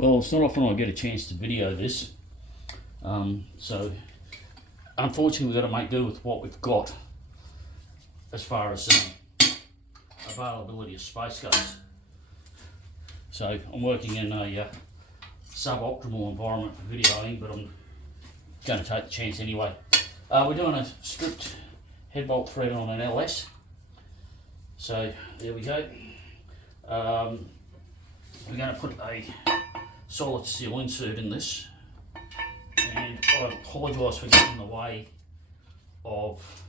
Well, it's not often I get a chance to video this, so unfortunately we've got to make do with what we've got as far as availability of space goes. So I'm working in a suboptimal environment for videoing, but I'm going to take the chance anyway. We're doing a stripped head bolt thread on an LS, so there we go. We're going to put a solid steel insert in this, and I apologise for getting in the way of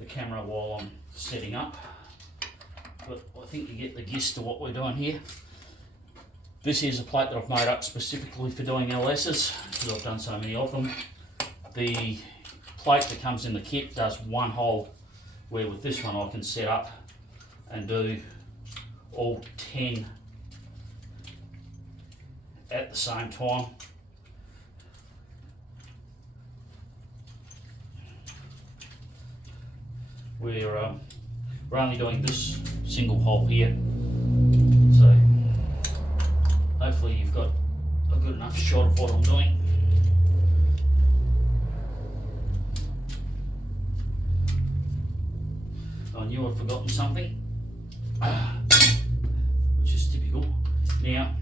the camera while I'm setting up, but I think you get the gist of what we're doing here. This is a plate that I've made up specifically for doing LSs, because I've done so many of them. The plate that comes in the kit does one hole, where with this one I can set up and do all 10 at the same time. We're only doing this single hole here, so hopefully you've got a good enough shot of what I'm doing. I knew I'd forgotten something, which is typical. Now,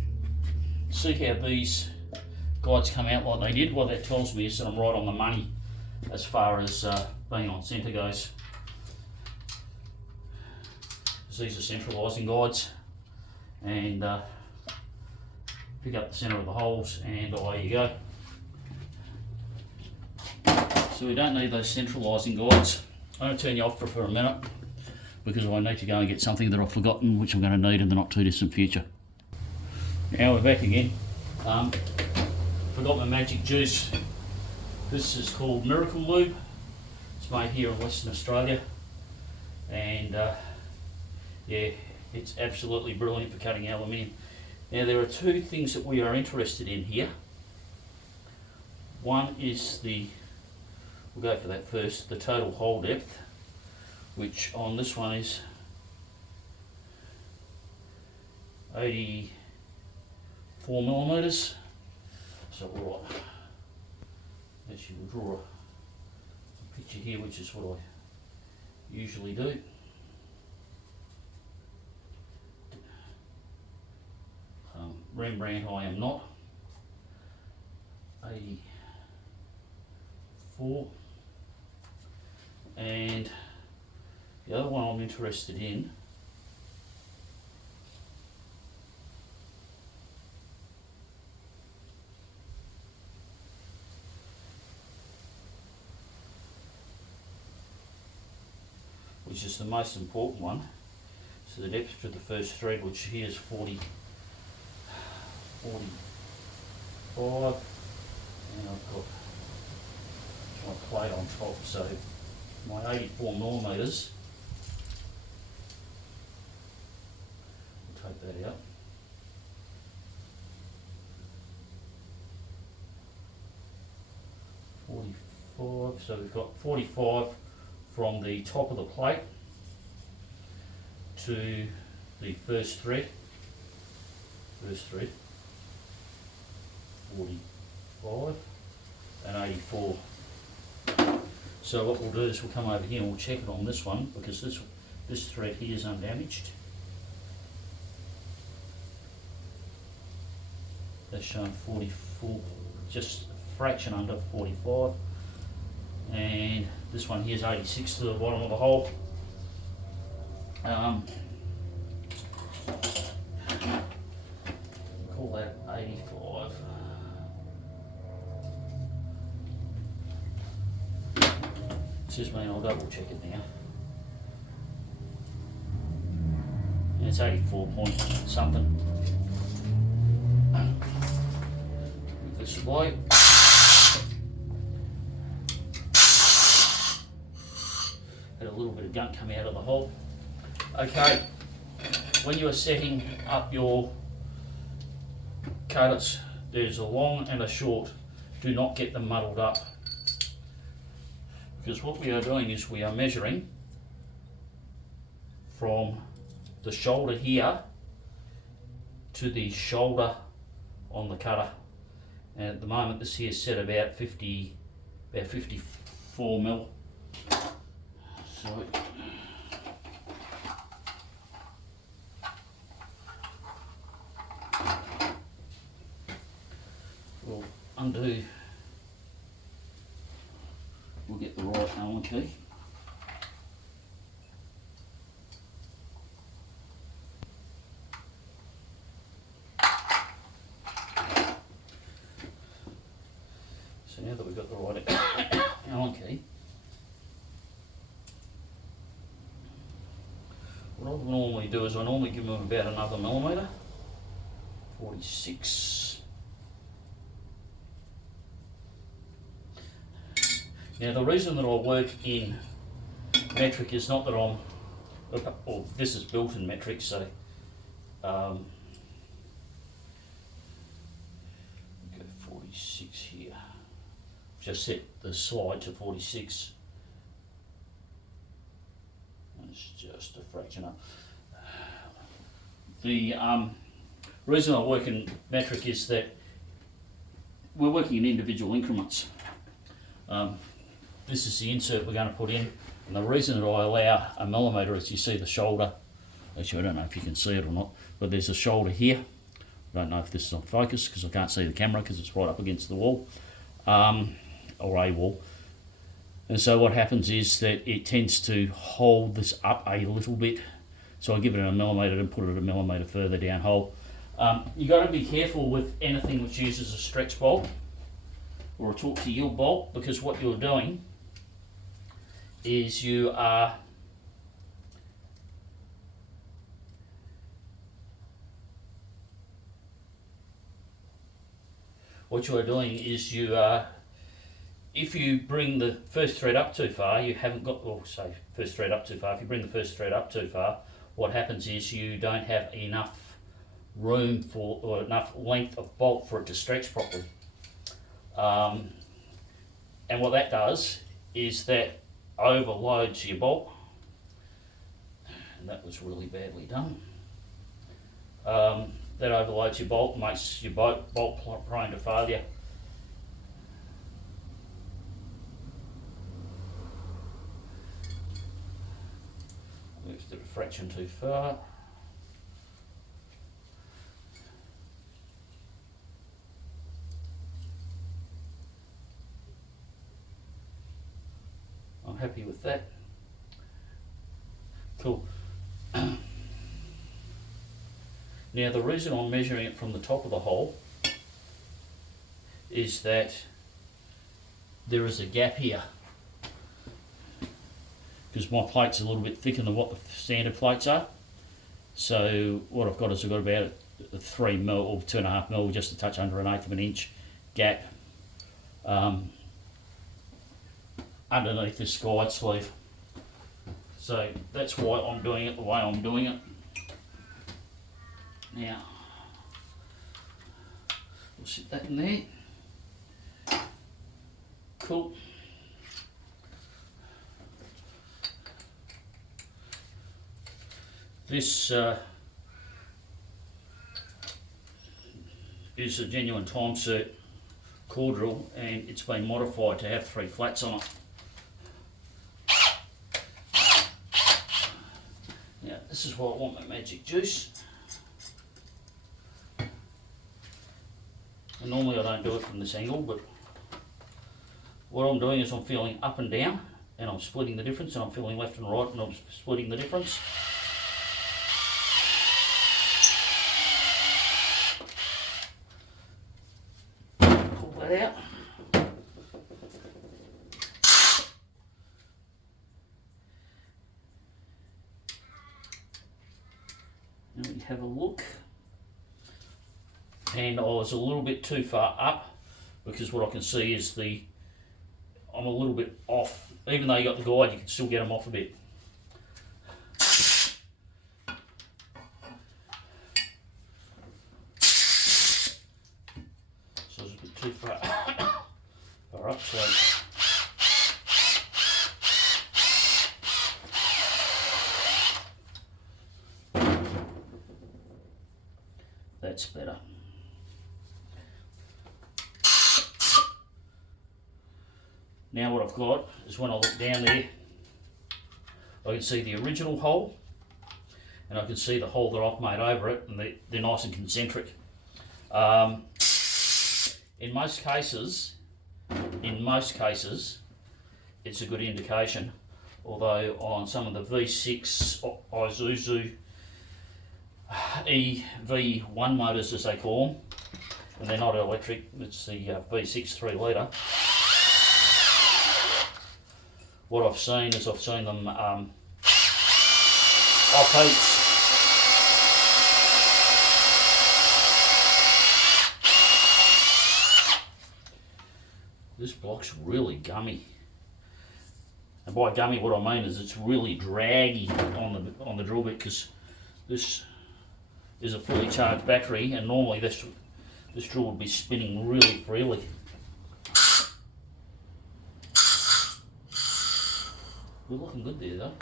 see how these guides come out like they did? What that tells me is that I'm right on the money as far as being on centre goes. These are centralising guides, and pick up the centre of the holes, and away you go. So we don't need those centralising guides. I'm going to turn you off for a minute, because I need to go and get something that I've forgotten, which I'm going to need in the not too distant future. Now we're back again. Forgot my magic juice. This is called Miracle Lube. It's made here in Western Australia, and yeah, it's absolutely brilliant for cutting aluminium. Now there are two things that we are interested in here. One is we'll go for that first, the total hole depth, which on this one is 84 millimeters. So right, actually we'll draw a picture here, which is what I usually do. Rembrandt I am not. 84, and the other one I'm interested in which is the most important one, so the depth of the first thread, which here is 45, and I've got my plate on top, so my 84 millimeters, we'll take that out. So we've got 45 from the top of the plate to the first thread, 45 and 84. So what we'll do is we'll come over here and we'll check it on this one, because this thread here is undamaged. That's showing 44, just a fraction under 45, and this one here is 86 to the bottom of the hole. Call that 85. Excuse me, I'll double check it now. And it's 84 point something. Move this away. Had a little bit of gunk come out of the hole. Okay, when you are setting up your cutters, there's a long and a short. Do not get them muddled up, because what we are doing is we are measuring from the shoulder here to the shoulder on the cutter. And at the moment this here is set about 54 mil. So we'll undo, we'll get the right Allen key. So now that we've got the right Allen key, what I normally do is I normally give them about another millimetre, 46. Now the reason that I work in metric is not that I'm, or this is built in metric, so go 46 here. Just set the slide to 46. It's just a fraction up. The reason I work in metric is that we're working in individual increments. This is the insert we're going to put in, and the reason that I allow a millimetre is you see the shoulder. Actually, I don't know if you can see it or not, but there's a shoulder here. I don't know if this is on focus because I can't see the camera because it's right up against the wall, or a wall. And so what happens is that it tends to hold this up a little bit. So I give it a millimetre and put it a millimetre further down hole. You've got to be careful with anything which uses a stretch bolt or a torque to yield bolt, because what you're doing is you are if you bring the first thread up too far, you haven't got, or say first thread up too far, if you bring the first thread up too far, what happens is you don't have enough room for, or enough length of bolt for it to stretch properly. And what that does is that overloads your bolt, and that was really badly done. That overloads your bolt, makes your bolt prone to failure. Moved it a fraction too far. I'm happy with that. Cool. Now the reason I'm measuring it from the top of the hole is that there is a gap here, because my plate's a little bit thicker than what the standard plates are. So what I've got is I've got about a 3 mil or 2.5 mil, just a touch under 1/8 of an inch gap underneath this guide sleeve. So that's why I'm doing it the way I'm doing it. Now, we'll sit that in there. Cool. This is a genuine Time-sert core drill, and it's been modified to have 3 flats on it. Now, this is where I want my magic juice. And normally I don't do it from this angle, but what I'm doing is I'm feeling up and down, and I'm splitting the difference, and I'm feeling left and right, and I'm splitting the difference. Pull that out. Now we have a look. And I was a little bit too far up, because what I can see is I'm a little bit off. Even though you got the guide, you can still get them off a bit. So it's a bit too far up, so That's better. Now what I've got is when I look down there, I can see the original hole and I can see the hole that I've made over it, and they're nice and concentric. In most cases, it's a good indication, although on some of the V6 Isuzu EV1 motors, as they call them, and they're not electric, it's the V6 3 litre. What I've seen is them off heats. This block's really gummy, and by gummy what I mean is it's really draggy on the drill bit, because this is a fully charged battery, and normally this drill would be spinning really freely. We're looking good there though.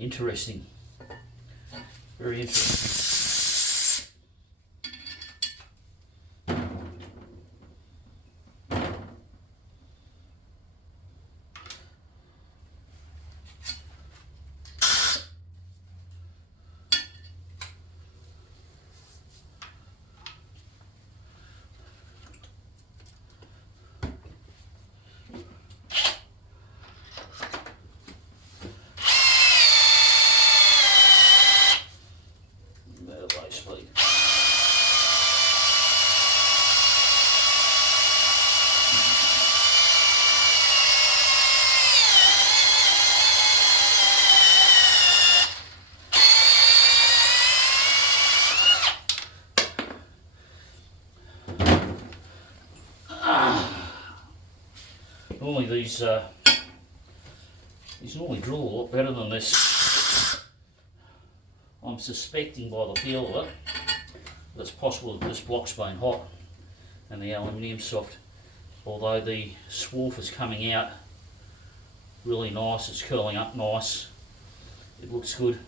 Interesting. Very interesting. Normally these normally drill a lot better than this. I'm suspecting by the feel of it that it's possible that this block's been hot and the aluminium's soft. Although the swarf is coming out really nice, it's curling up nice, it looks good.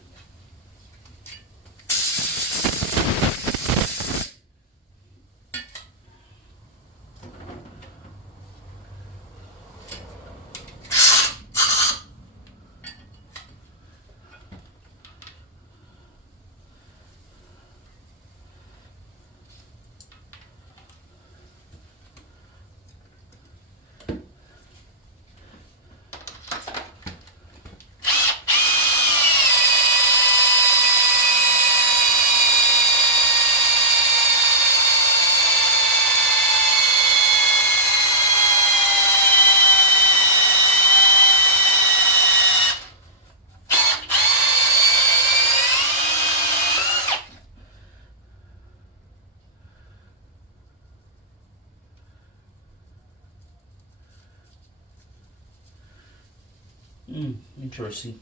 Interesting.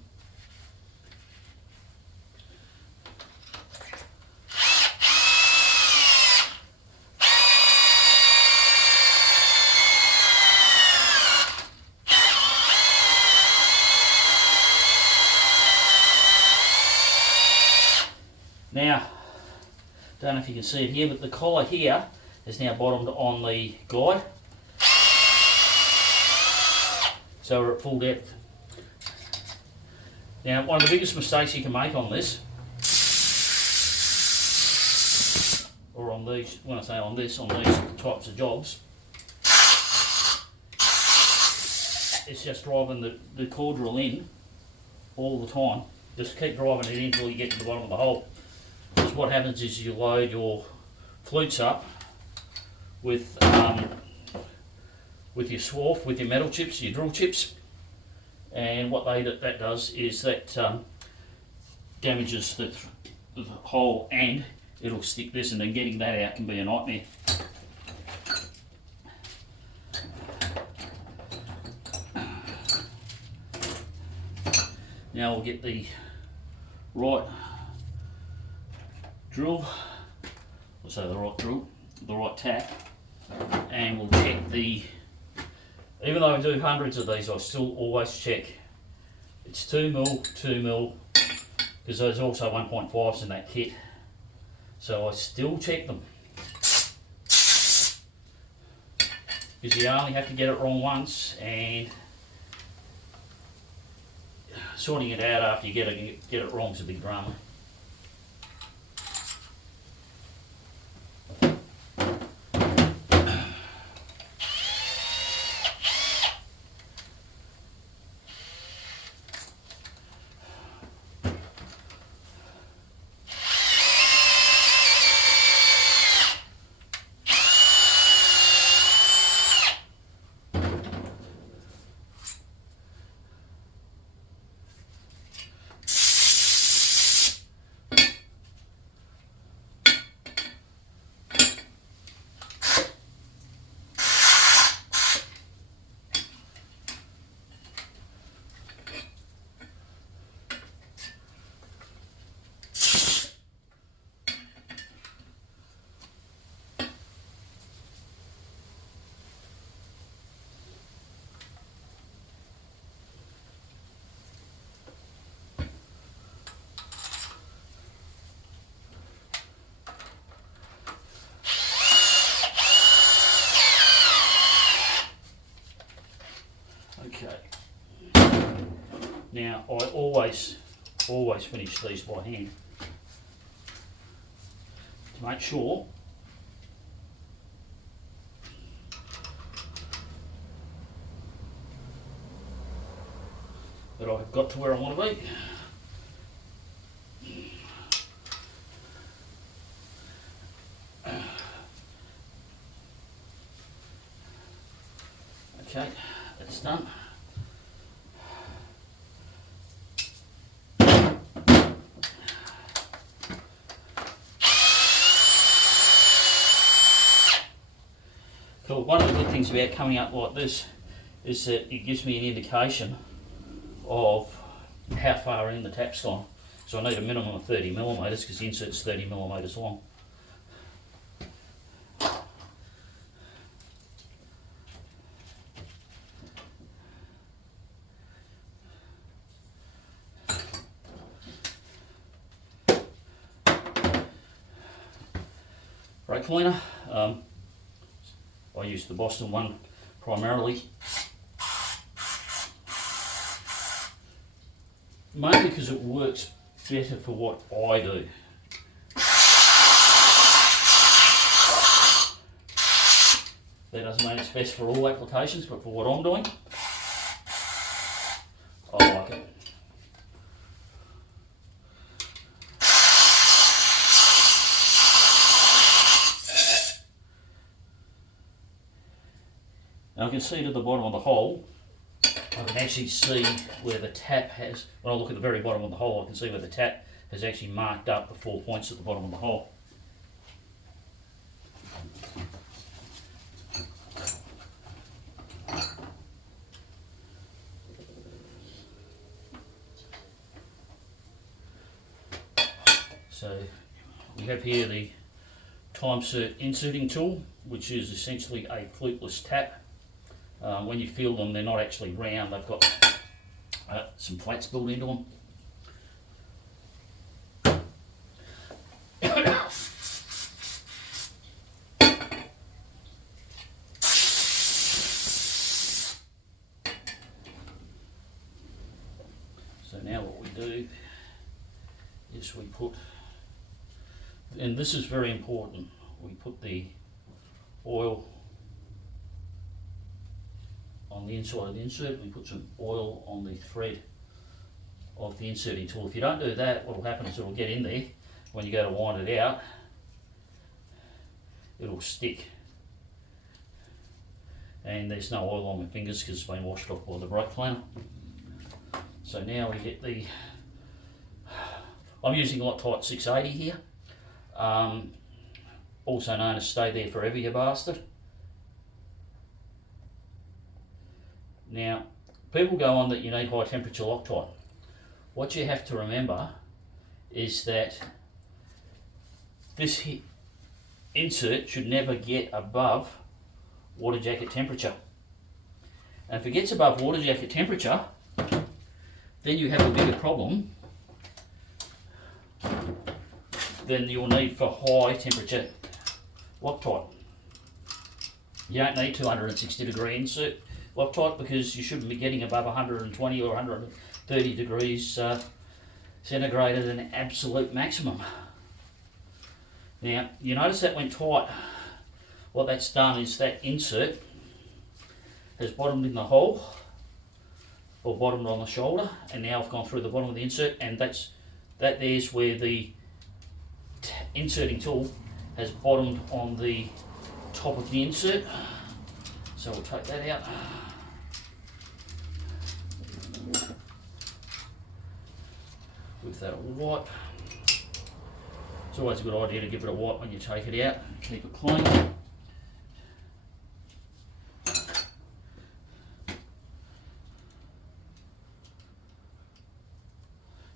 Now, don't know if you can see it here, but the collar here is now bottomed on the guide, so we're at full depth. Now, one of the biggest mistakes you can make on this, or on these, when I say on these types of jobs, is just driving the core drill in all the time. Just keep driving it in until you get to the bottom of the hole. Because what happens is you load your flutes up with your swarf, with your metal chips, your drill chips, and what that does is that damages the hole, and it'll stick this, and then getting that out can be a nightmare. Now we'll get the right drill, or say the right drill, the right tap, and we'll check the, even though I do hundreds of these, I still always check it's 2mm, 2mm, because there's also 1.5s in that kit, so I still check them, because you only have to get it wrong once, and sorting it out after you get it wrong is a big drama. Okay. Now I always finish these by hand to make sure that I've got to where I want to be. Okay, that's done. Cool. One of the good things about coming up like this is that it gives me an indication of how far in the tap's gone. So I need a minimum of 30mm because the insert's 30mm long. Brake cleaner. I use the Boston one primarily, mainly because it works better for what I do. That doesn't mean it's best for all applications, but for what I'm doing, I like it. Now I can see to the bottom of the hole, I can actually see where the tap has, when I look at the very bottom of the hole, I can see where the tap has actually marked up the 4 points at the bottom of the hole. So we have here the Time-sert inserting tool, which is essentially a fluteless tap. When you feel them, they're not actually round, they've got some flats built into them. So now what we do is we put, and this is very important, we put the oil on the inside of the insert. We put some oil on the thread of the inserting tool. If you don't do that, what will happen is it will get in there. When you go to wind it out, it will stick. And there's no oil on my fingers because it's been washed off by the brake cleaner. So now we get the, I'm using Loctite 680 here, also known as Stay There Forever, you bastard. Now, people go on that you need high temperature Loctite. what you have to remember is that this insert should never get above water jacket temperature. And if it gets above water jacket temperature, then you have a bigger problem than you'll need for high temperature Loctite. You don't need 260 degree insert Loctite because you shouldn't be getting above 120 or 130 degrees centigrade at an absolute maximum. Now, you notice that when tight, what that's done is that insert has bottomed in the hole, or bottomed on the shoulder, and now I've gone through the bottom of the insert, and there's where the inserting tool has bottomed on the top of the insert. So we'll take that out. With that wipe. It's always a good idea to give it a wipe when you take it out, keep it clean.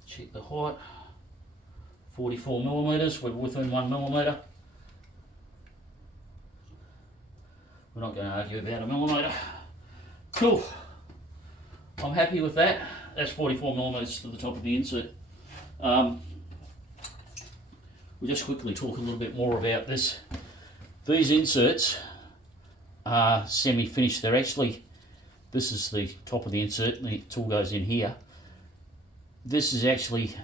Check the height, 44 millimeters, we're within 1 millimeter. We're not going to argue about a millimeter. Cool, I'm happy with that. That's 44 millimeters to the top of the insert. We'll just quickly talk a little bit more about this. These inserts are semi-finished. They're actually, this is the top of the insert and the tool goes in here. This is actually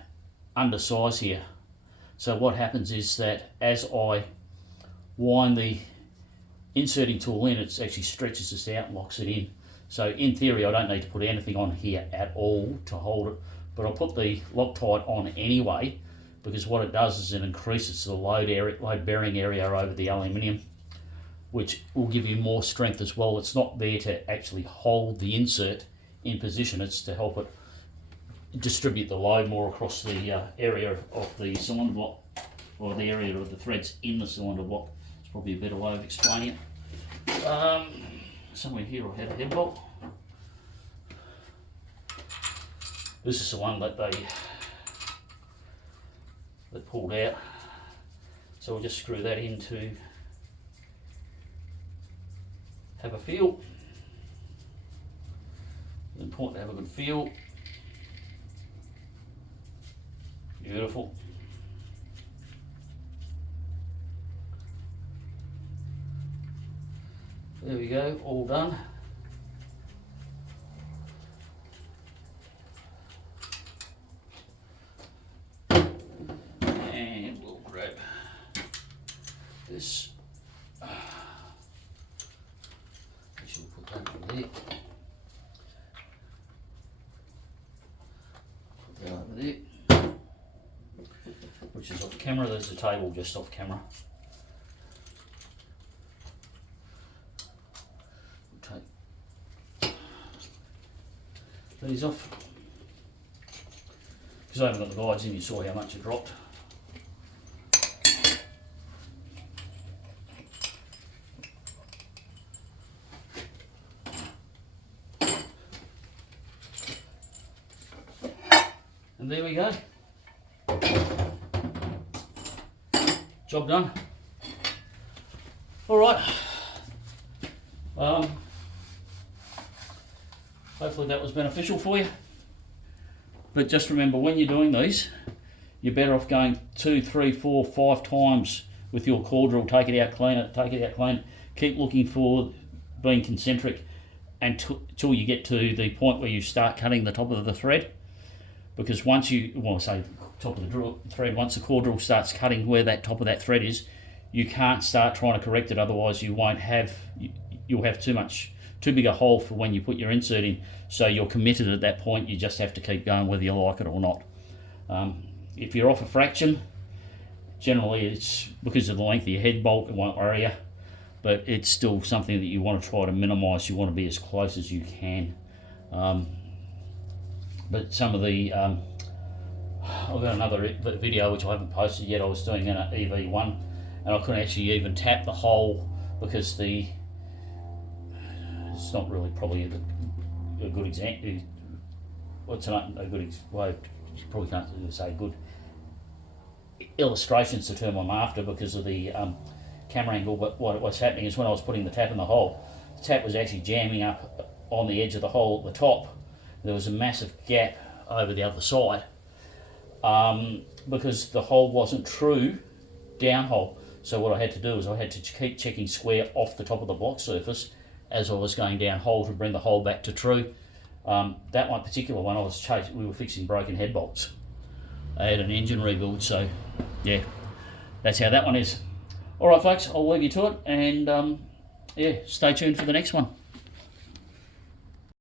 undersized here. So what happens is that as I wind the inserting tool in, it actually stretches this out and locks it in. So in theory, I don't need to put anything on here at all to hold it, but I'll put the Loctite on anyway, because what it does is it increases the load bearing area over the aluminium, which will give you more strength as well. It's not there to actually hold the insert in position, it's to help it distribute the load more across the area of the cylinder block, or the area of the threads in the cylinder block. It's probably a better way of explaining it. Somewhere here I had a head bolt. This is the one that they pulled out. So we'll just screw that in to have a feel. It's important to have a good feel. Beautiful. There we go, all done. And we'll grab this. We should put that over there. Put that over there. Which is off camera. There's a table just off camera. These off, because I haven't got the guides in. You saw how much it dropped. And there we go, job done. All right. Hopefully that was beneficial for you. But just remember, when you're doing these, you're better off going 2, 3, 4, 5 times with your core drill. Take it out, clean it, take it out, clean it. Keep looking for being concentric until you get to the point where you start cutting the top of the thread. Because once you, well, say top of the drill thread, once the core drill starts cutting where that top of that thread is, you can't start trying to correct it. Otherwise you won't have, you'll have too big a hole for when you put your insert in. So you're committed at that point. You just have to keep going whether you like it or not. If you're off a fraction, generally it's because of the length of your head bolt, it won't worry you, but it's still something that you want to try to minimize. You want to be as close as you can. But some of the I've got another video which I haven't posted yet. I was doing an EV1 and I couldn't actually even tap the hole because it's not really probably a good example. What's a good way of probably can't say good illustrations to term I'm after because of the camera angle, but what's happening is when I was putting the tap in the hole, the tap was actually jamming up on the edge of the hole at the top. There was a massive gap over the other side because the hole wasn't true down hole. So what I had to do is I had to keep checking square off the top of the block surface as I was going down hole to bring the hole back to true. That one particular one, we were fixing broken head bolts. I had an engine rebuild, so yeah, that's how that one is. All right, folks, I'll leave you to it, and yeah, stay tuned for the next one.